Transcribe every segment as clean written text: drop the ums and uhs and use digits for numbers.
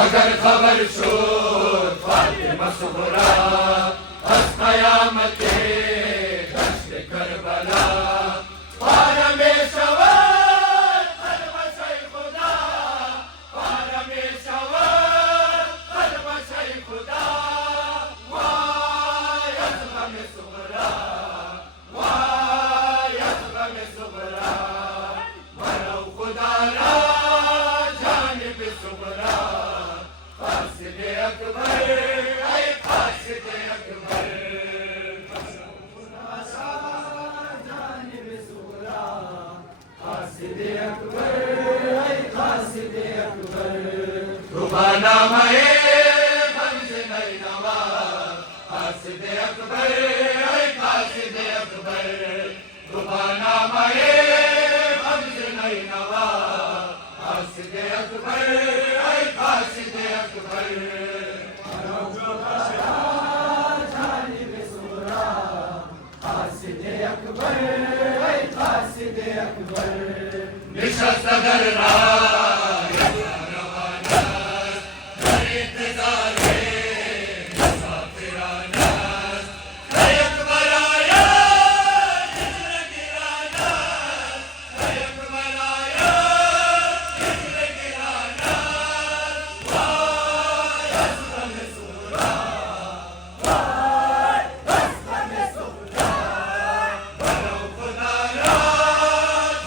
अगर खबर शोध फातिमा सुगरा हस कयामत के दश्त करबला पार में शवाद खलबशै खुदा पार में शवाद खलबशै खुदा वाय असगम सुगरा वाय असगम सुगरा मरो खुदा रा जानिब सुगरा कासिद अकबर ऐ कासिद अकबर जानिब सुगरा कासिद अकबर ऐ कासिद अकबर रुबाना मए बंज नैनवा कासिद अकबर ऐ कासिद अकबर रुबाना मए बंज नैनवा कासिद अकबर ऐ कासिद अकबर जानिब सुगरा कासिद अकबर ऐ कासिद अकबर निशस्त दर राह रवाना दर इंतजार मुसाफिराना ऐ अकबर आया जिस्र गिराना ऐ अकबर आया जिस्र गिराना वाय असगम सुगरा वाय असगम सुगरा मरो खुदा रा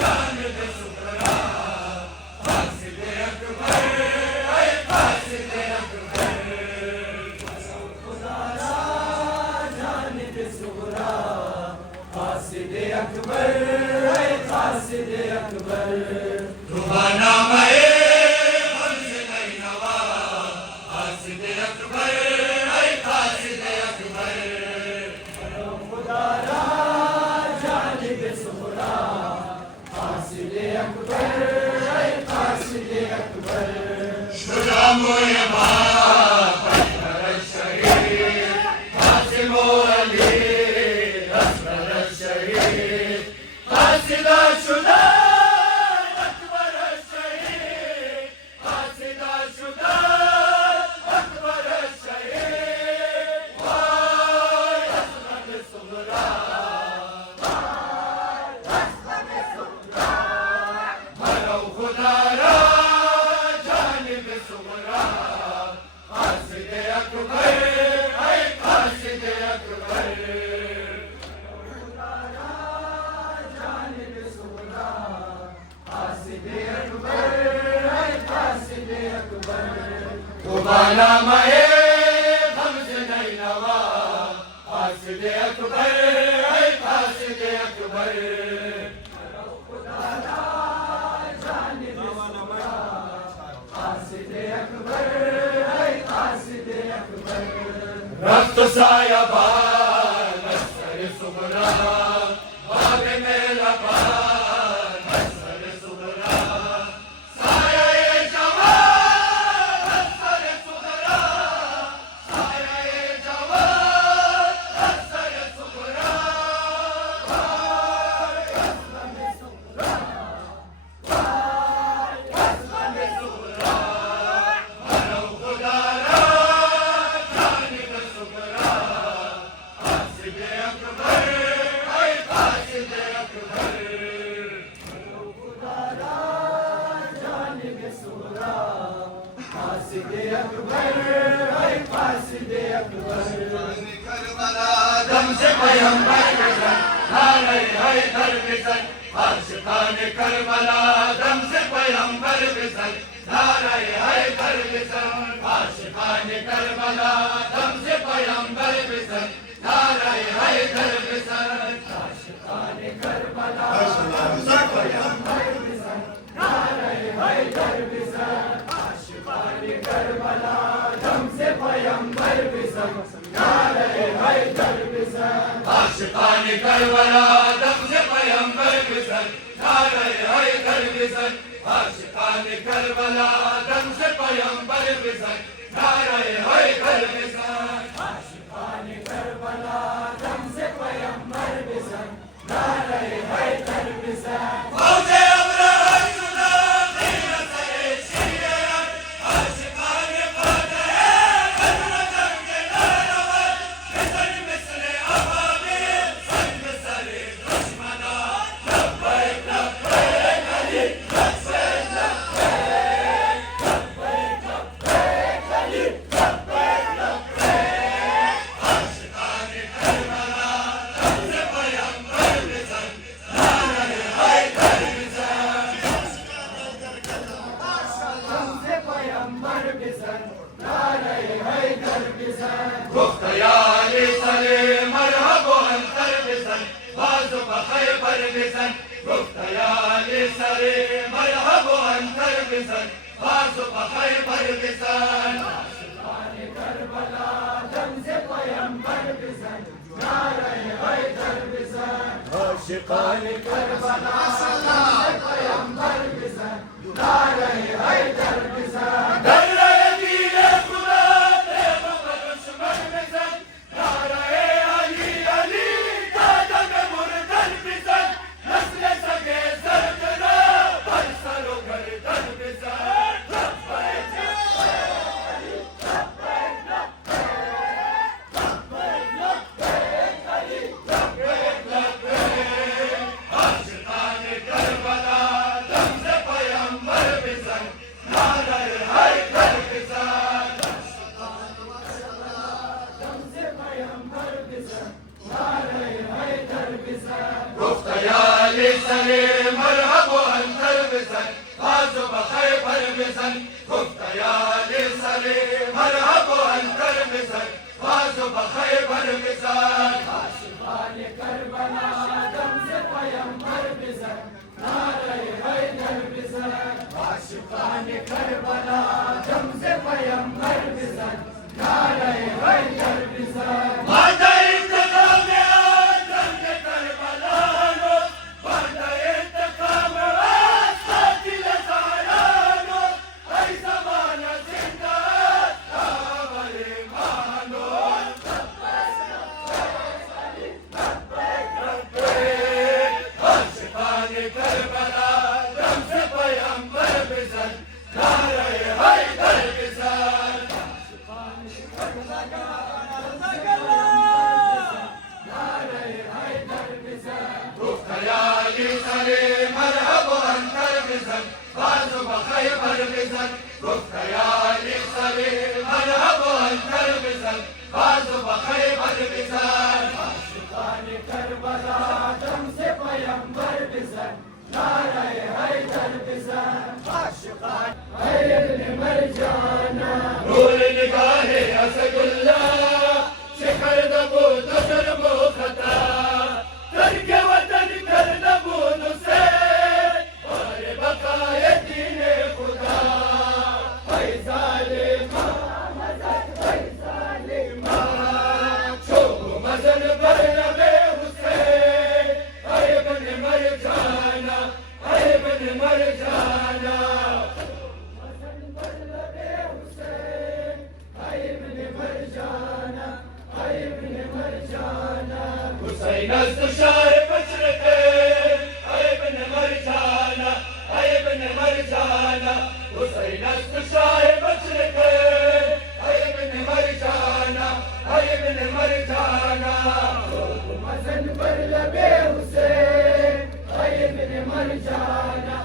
जानिब सुगरा कासिद अकबर ऐ कासिद अकबर खुदा रा जानिब सुगरा कासिद अकबर ऐ कासिद अकबर रुबाना मए बंज नैनवा कासिद अकबर ऐ कासिद अकबर कासिद अकबर है कासिद अकबर रफ्त सायाबान मस्तर सुगरा बाग में लबान मस्तर सुगरा साया जवान मस्तर सुगरा साया जवान मस्तर सुगरा दम से पैगंबर बिसन नारे हैदर बिसन आशिकान करबला दम से पैगंबर बिसन नारे हैदर बिसन आशिकान करबला दम से पैगंबर बिसन नारे हैदर बिसन आशिकान करबला दम से पैगंबर बिसन नारे हैदर बिसन आशिकान करबला दम से पैगंबर बिसन नारे हैदर बिसन आशिकान करबला दम से पैगंबर बिसन नारे हैदर बिसन आशिकान करबला दम से पैगंबर बिसन नारे हैदर बिसन आशिकान करबला दम से पैगंबर बिसन नारे हैदर बिसन मौजे अब्राहम सुना तेरा सरे शिया आशिकान फाते हजरत के नारवर बिसन मिसले अबाबे संग सरे दुश्मना लब्बैक लब्बैक अली लब्बैक लब्बैक लब्बैक लब्बैक अली लब्बैक लब्बैक आशिकान करबला दम से पैगंबर बिसन नारे हैदर बिसन से पैगंबर बिसन नारे हैदर बिसन गुफ्तयाले सले मरहबो अंतर बिसन बाजु बखैबर बिसन गुफ्तयाले सले मरहबो अंतर बिसन बाजु बखैबर बिसन आशिकान करबला दम से पैगंबर बिसन नारे हैदर बिसन आशिकान करबला दम से पैगंबर बिसन नारे हैदर बिसन दर्रे दीने खुदा प्रेम का दुश्मन बिसन नारे अली अली ताजग मुर्दन बिसन नस्ल सगे सरकरा हर सरो गर्दन बिसन लब्बैक लब्बैक लब्बैक लब्बैक अली लब्बैक लब्बैक आशिकान करबला दम से पैगंबर बिसन नारे हैदर बिसन दम से पैगंबर बिसन नारे हैदर बिसन गुफ्तयाले सले मरहबो अंतर बिसन बाजु बखैबर बिसन गुफ्तयाले सले मरहबो अंतर बिसन बाजु बखैबर बिसन आशिकान करबला दम से पैगंबर बिसन नारे हैदर बिसन आशिकान करबला दम से पैगंबर बिसन नारे हैदर बिसन माता इंतकाम जंग करबला लो माता इंतकाम साथिल सायानो ऐ ज़माना जिंदा तावरे मानो आशिकान करबला दम से पैगंबर बिसन नारे हैदर बिसन आशिकान करबला حسين استشار مشرقه اي ابن مرجانه اي ابن مرجانه حسين استشار مشرقه اي ابن مرجانه اي ابن مرجانه مزن برلبه حسين اي ابن مرجانه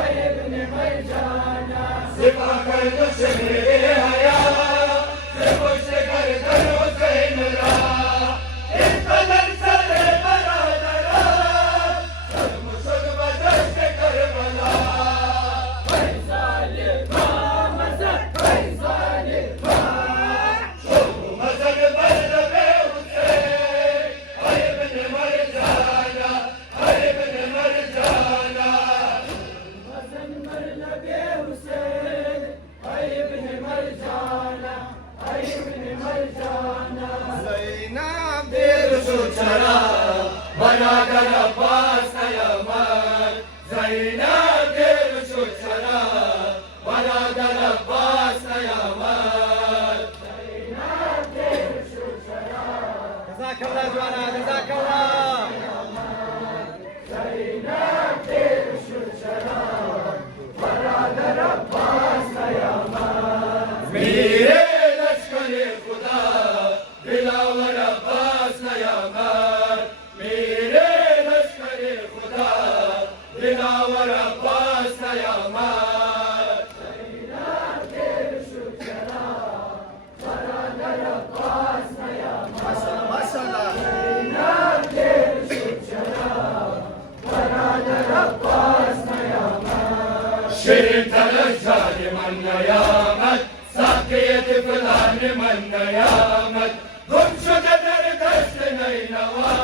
اي ابن مرجانه سبا کرد شمیر حیا سبوش کرد حسین را انقدر سر برادرا سلم شد بدشت کربلا ای ظالما مزن ای ظالما شو مزن برلب حسین ای ابن مرجانا ای ابن مرجانا مزن برلب حسین ای ابن مرجانا ای ابن مرجانا زینب دیر شو چرا برادر عباس نیامد زینب دیر شو چرا برادر عباس نیامد زینب دیر شو چرا جزاک الله جوانا جزاک الله زینب دیر شو چرا برادر عباس نیامد میره لشکر خدا دلاور عباس نیامد میره لشکر خدا دلاور عباس نیامد زینب دیر شو چرا برادر عباس نیامد ماشاءالله زینب دیر شو چرا برادر عباس نیامد شیرین تلشار من نیامد ساقیت فلان من نیامد گم شده در دشت نینوا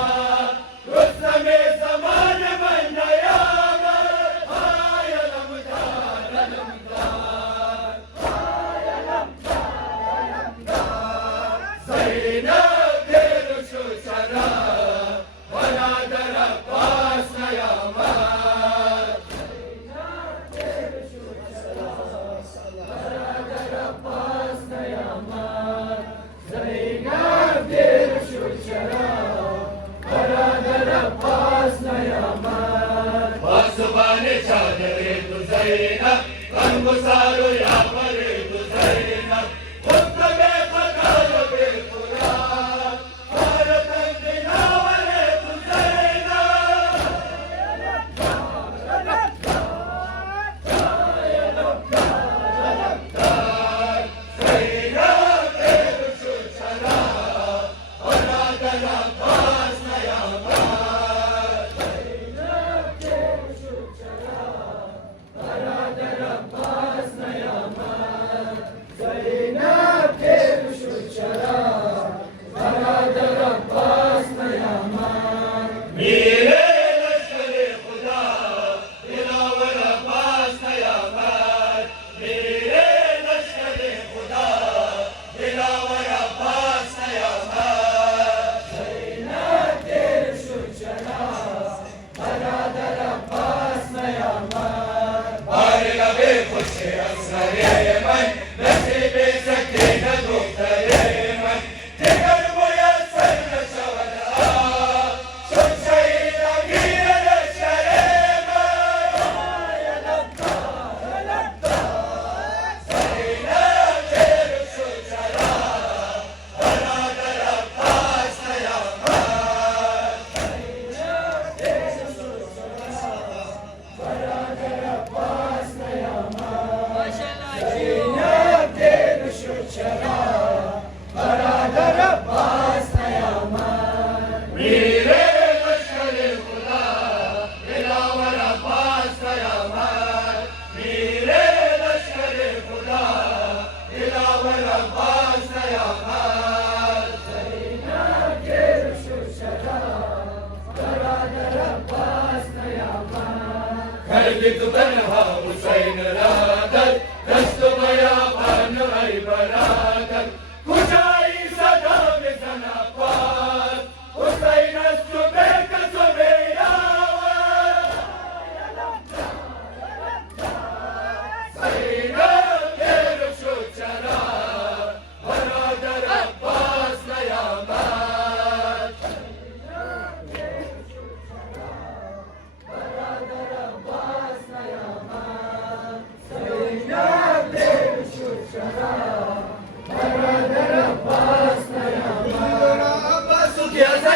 رستم زمان من نیامد آی علمدار علمدار آی علمدار علمدار زینب دیر شو چرا برادر عباس نیامد زینب دیر شو چرا برادر عباس نیامد زینب دیر شو چرا برادر عباس نیامد پاسبان چادر تو زینب غمگسار و یاور تو زینب خود به خطای و به خورد بارتن دلاور تو زینب زینب دیر شو چرا برادر عباس نیامد زینب دیر شو چرا برادر عباس نیامد زینب دیر شو چرا برادر عباس نیامد میره لشکر خدا دلاور عباس نیامد میره لشکر خدا دلاور عباس نیامد زینب Siyasa